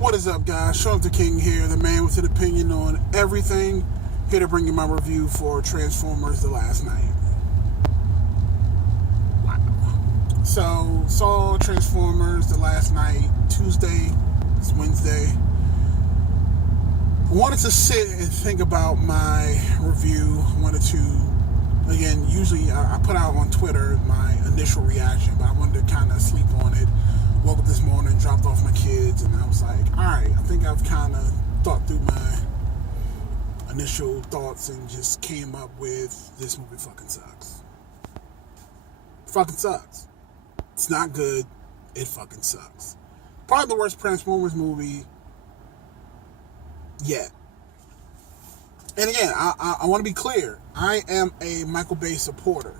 What is up, guys? Sean the King here, the man with an opinion on everything. Here to bring you my review for Transformers: The Last Knight. Wow. So, saw Transformers: The Last Knight Tuesday. It's Wednesday. Wanted to sit and think about my review. Wanted to, again, usually I put out on Twitter my initial reaction, but I wanted to kind of sleep on it. Woke up this morning, dropped off my kids, and I was like, alright, I think I've kind of thought through my initial thoughts and just came up with this movie fucking sucks. Fucking sucks. It's not good. It fucking sucks. Probably the worst Transformers movie yet. And again, I want to be clear. I am a Michael Bay supporter.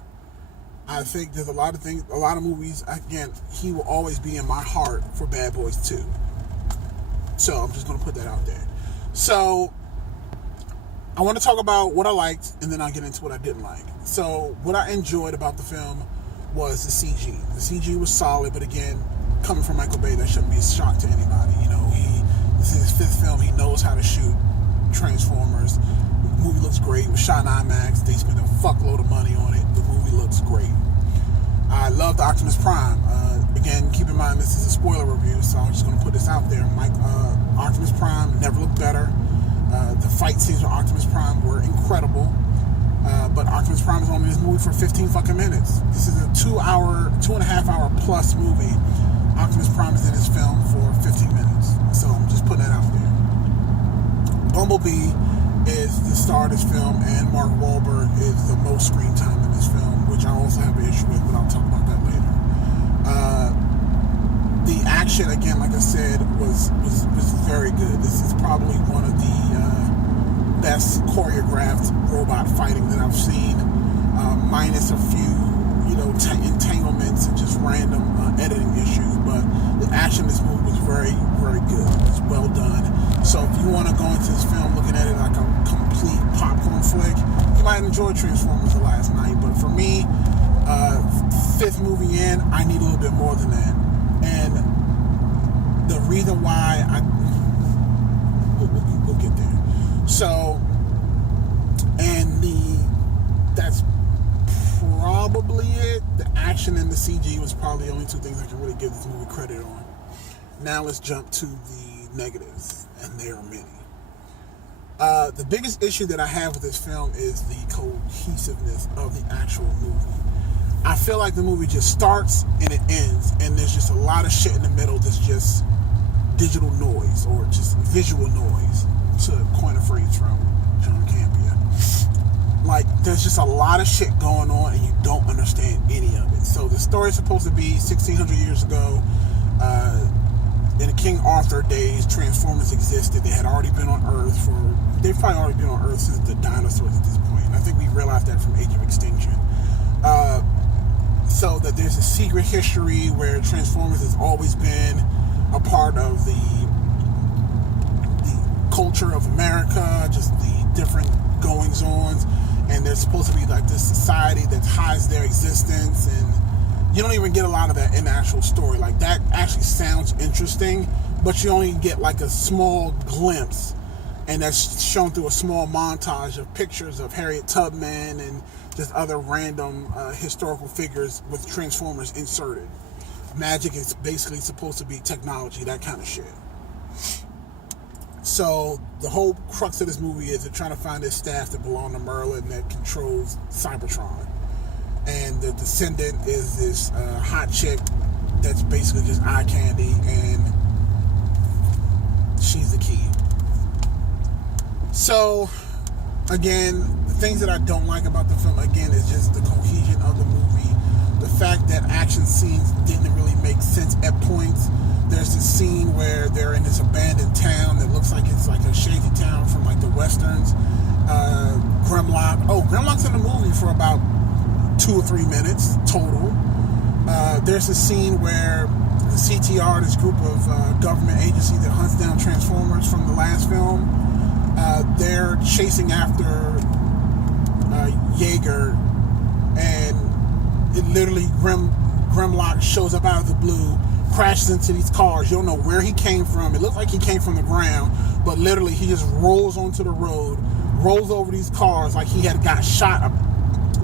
I think there's a lot of movies, again, he will always be in my heart for Bad Boys 2. So I'm just going to put that out there. So I want to talk about what I liked, and then I'll get into what I didn't like. So what I enjoyed about the film was the CG. The CG was solid, but again, coming from Michael Bay, that shouldn't be a shock to anybody. You know, this is his fifth film. He knows how to shoot Transformers. The movie looks great. It was shot in IMAX. They spent a fuckload of money on it. The movie looks great. I loved Optimus Prime. Again, keep in mind this is a spoiler review, so I'm just going to put this out there. Optimus Prime never looked better. The fight scenes with Optimus Prime were incredible. But Optimus Prime is only in this movie for 15 fucking minutes. This is a 2.5 hour plus movie. Optimus Prime is in this film for 15 minutes. So I'm just putting that out there. Bumblebee is the star of this film, and Mark Wahlberg is the most screen time in this film, which I also have an issue with, but I'll talk about that later. The action, again, like I said, was very good. This is probably one of the best choreographed robot fighting that I've seen, minus a few, entanglements and just random editing issues. But the action in this movie was very, very good. It's well done. So if you want to go into this film looking at it like a complete popcorn flick, you might enjoy Transformers: The Last Knight. But for me, fifth movie in, I need a little bit more than that. And the reason why we'll get there. So, that's probably it. The action and the CG was probably the only two things I can really give this movie credit on. Now let's jump to the negatives, and there are many. The biggest issue that I have with this film is the cohesiveness of the actual movie. I feel like the movie just starts and it ends, and there's just a lot of shit in the middle that's just digital noise or just visual noise, to coin a phrase from John Campia. Like, there's just a lot of shit going on and you don't understand any of it. So the story's supposed to be 1600 years ago. In the King Arthur days, Transformers existed. They had already been on Earth they've probably already been on Earth since the dinosaurs at this point. And I think we realized that from Age of Extinction. So that there's a secret history where Transformers has always been a part of the culture of America, just the different goings-ons, and there's supposed to be like this society that hides their existence, and you don't even get a lot of that in the actual story. Like, that actually sounds interesting, but you only get like a small glimpse, and that's shown through a small montage of pictures of Harriet Tubman and just other random historical figures with Transformers inserted. Magic is basically supposed to be technology, that kind of shit. So the whole crux of this movie is they're trying to find this staff that belong to Merlin that controls Cybertron. And the descendant is this hot chick that's basically just eye candy, and she's the key. So, again, the things that I don't like about the film, again, is just the cohesion of the movie. The fact that action scenes didn't really make sense at points. There's this scene where they're in this abandoned town that looks like it's like a shanty town from like the westerns. Grimlock. Grimlock's in the movie for about 2 or 3 minutes total. There's a scene where the CTR, this group of government agency that hunts down Transformers from the last film, they're chasing after Jaeger, and it literally Grimlock shows up out of the blue crashes into these cars. You don't know where he came from. It looks like he came from the ground, but literally he just rolls onto the road, rolls over these cars like he had got shot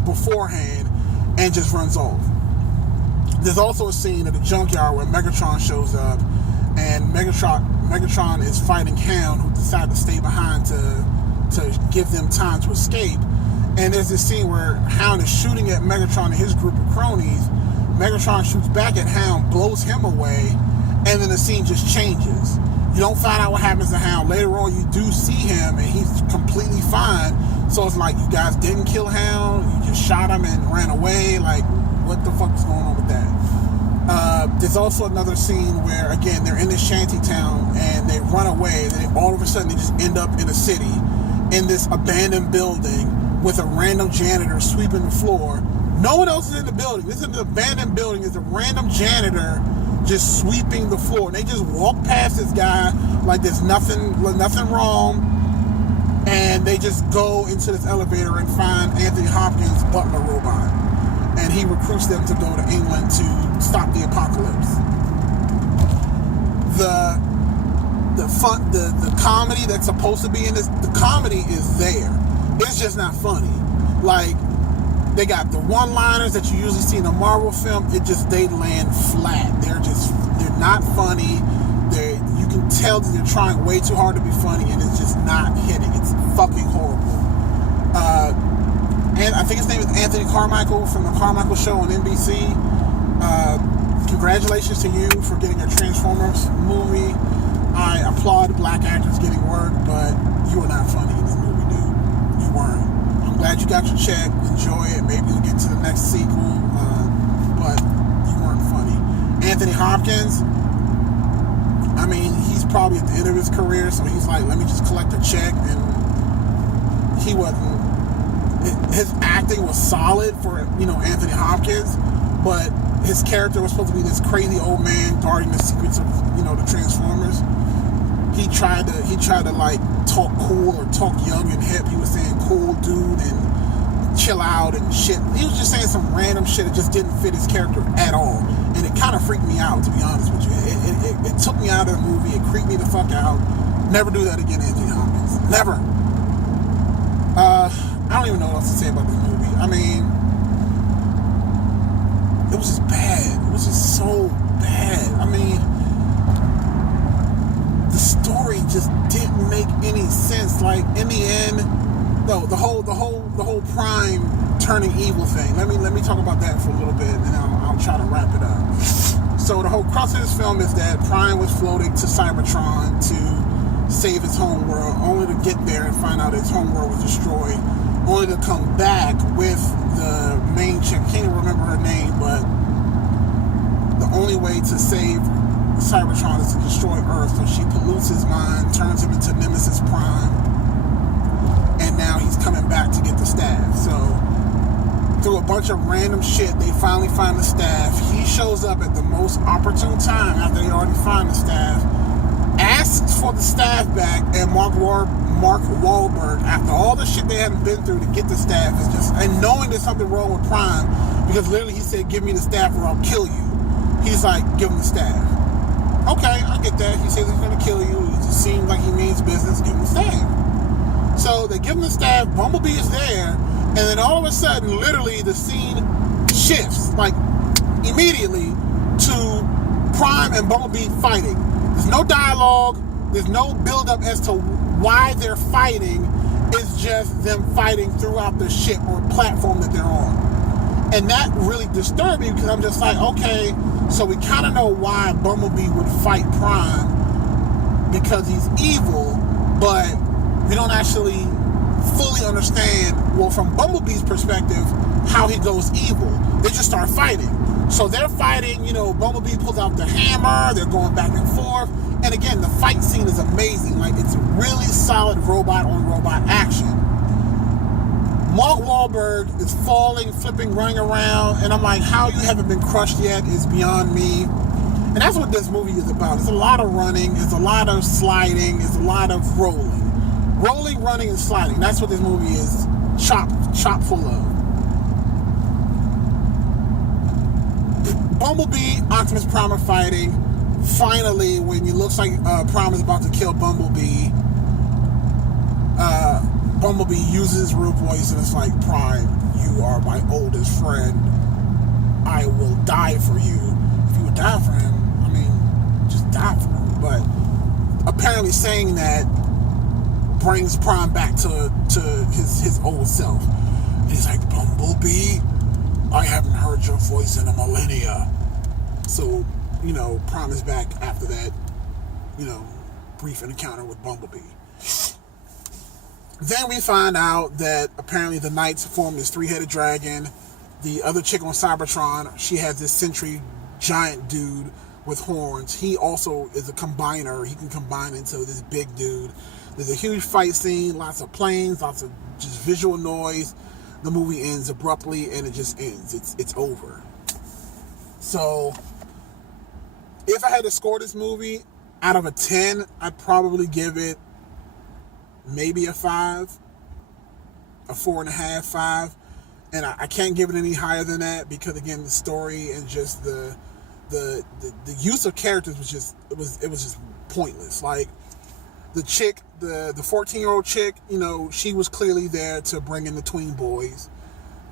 beforehand, and just runs off. There's also a scene at the junkyard where Megatron shows up, and Megatron is fighting Hound, who decided to stay behind to give them time to escape. And there's this scene where Hound is shooting at Megatron and his group of cronies. Megatron shoots back at Hound, blows him away, and then the scene just changes. You don't find out what happens to Hound. Later on, you do see him, and he's completely fine. So it's like, you guys didn't kill Hound, you just shot him and ran away. Like, what the fuck is going on with that? There's also another scene where, again, they're in this shanty town, and they run away, and then all of a sudden they just end up in a city, in this abandoned building, with a random janitor sweeping the floor. No one else is in the building. This is an abandoned building. It's a random janitor just sweeping the floor. And they just walk past this guy like there's nothing wrong. And they just go into this elevator and find Anthony Hopkins' butler robot. And he recruits them to go to England to stop the apocalypse. The comedy that's supposed to be in this, the comedy is there. It's just not funny. Like, they got the one-liners that you usually see in a Marvel film. They land flat. They're not funny. You can tell that they're trying way too hard to be funny, and it's just not hitting. It's fucking horrible. And I think his name is Anthony Carmichael from the Carmichael Show on NBC. Congratulations to you for getting a Transformers movie. I applaud black actors getting work, but you were not funny in this movie, dude. You weren't. I'm glad you got your check. Enjoy it. Maybe you'll get to the next sequel. But you weren't funny. Anthony Hopkins, I mean, he's probably at the end of his career, so he's like, let me just collect a check. And he wasn't. His acting was solid for, Anthony Hopkins, but his character was supposed to be this crazy old man guarding the secrets of, the Transformers. He tried to like talk cool or talk young and hip. He was saying cool dude and chill out and shit. He was just saying some random shit that just didn't fit his character at all. And it kind of freaked me out, to be honest with you. It took me out of the movie. It creeped me the fuck out. Never do that again, Anthony Hopkins. Never. I don't even know what else to say about this movie. I mean, it was just bad. It was just so bad. I mean, the story just didn't make any sense. Like, in the end, no, the whole Prime turning evil thing. Let me talk about that for a little bit, and then I'll try to wrap it up. So the whole crux of this film is that Prime was floating to Cybertron to save his home world, only to get there and find out his home world was destroyed, only to come back with the main chick. I can't even remember her name, but the only way to save Cybertron is to destroy Earth. So she pollutes his mind, turns him into Nemesis Prime, and now he's coming back to get the staff. So through a bunch of random shit, they finally find the staff. He shows up at the most opportune time after they already find the staff, asks for the staff back, and Mark Wahlberg, after all the shit they hadn't been through to get the staff, is just, and knowing there's something wrong with Prime, because literally he said, give me the staff or I'll kill you. He's like, give him the staff. Okay, I get that. He says he's going to kill you. It just seems like he means business. Give him the staff. So they give him the staff. Bumblebee is there. And then all of a sudden, literally, the scene shifts, like, immediately to Prime and Bumblebee fighting. There's no dialogue. There's no build-up as to why they're fighting. It's just them fighting throughout the ship or platform that they're on. And that really disturbed me, because I'm just like, okay, so we kind of know why Bumblebee would fight Prime, because he's evil, but we don't actually fully understand, well, from Bumblebee's perspective, how he goes evil. They just start fighting. So they're fighting, Bumblebee pulls out the hammer, they're going back and forth. And again, the fight scene is amazing. Like, it's really solid robot-on-robot action. Mark Wahlberg is falling, flipping, running around, and I'm like, how you haven't been crushed yet is beyond me. And that's what this movie is about. It's a lot of running, it's a lot of sliding, it's a lot of rolling. Rolling, running, and sliding. That's what this movie is chock full of. Bumblebee, Optimus Prime are fighting. finally, when it looks like Prime is about to kill Bumblebee, Bumblebee uses his real voice and it's like, Prime, you are my oldest friend. I will die for you. If you would die for him, I mean, just die for him. But apparently saying that brings Prime back to his old self. And he's like, Bumblebee, I haven't heard your voice in a millennia. So, Prime is back after that, brief encounter with Bumblebee. Then we find out that apparently the Knights formed this three-headed dragon. The other chick on Cybertron, she has this sentry giant dude with horns. He also is a combiner. He can combine into this big dude. There's a huge fight scene, lots of planes, lots of just visual noise. The movie ends abruptly and it just ends. It's over. So, if I had to score this movie out of a 10, I'd probably give it maybe a 5, a 4.5, 5. And I can't give it any higher than that because, again, the story and just the use of characters was just it was just pointless. Like the chick, the 14-year-old chick, she was clearly there to bring in the tween boys.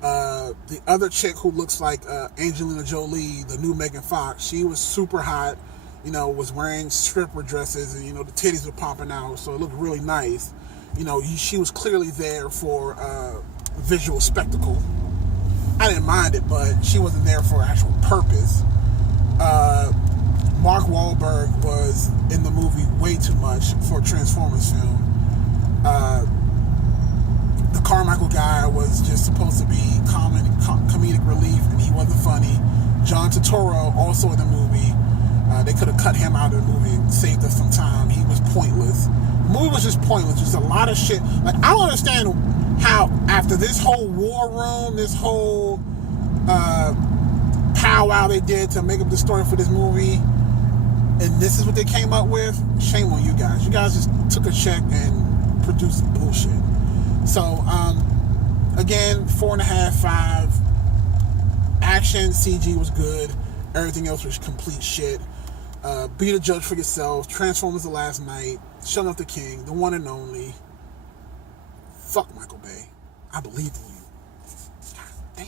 The other chick who looks like Angelina Jolie, the new Megan Fox, she was super hot. Was wearing stripper dresses and the titties were popping out, so it looked really nice. She was clearly there for visual spectacle. I didn't mind it, but she wasn't there for actual purpose. Mark Wahlberg was in the movie way too much for a Transformers film. The Carmichael guy was just supposed to be comedic relief, and he wasn't funny. John Turturro, also in the movie, they could have cut him out of the movie and saved us some time. He was pointless. The movie was just pointless. Just a lot of shit. Like, I don't understand how after this whole war room, this whole powwow they did to make up the story for this movie, and this is what they came up with. Shame on you guys. You guys just took a check and produced bullshit. So, again, 4.5, 5. Action, CG was good. Everything else was complete shit. Be the judge for yourselves. Transformers: The Last Knight. Son of the King. The one and only. Fuck Michael Bay. I believe in you. God damn.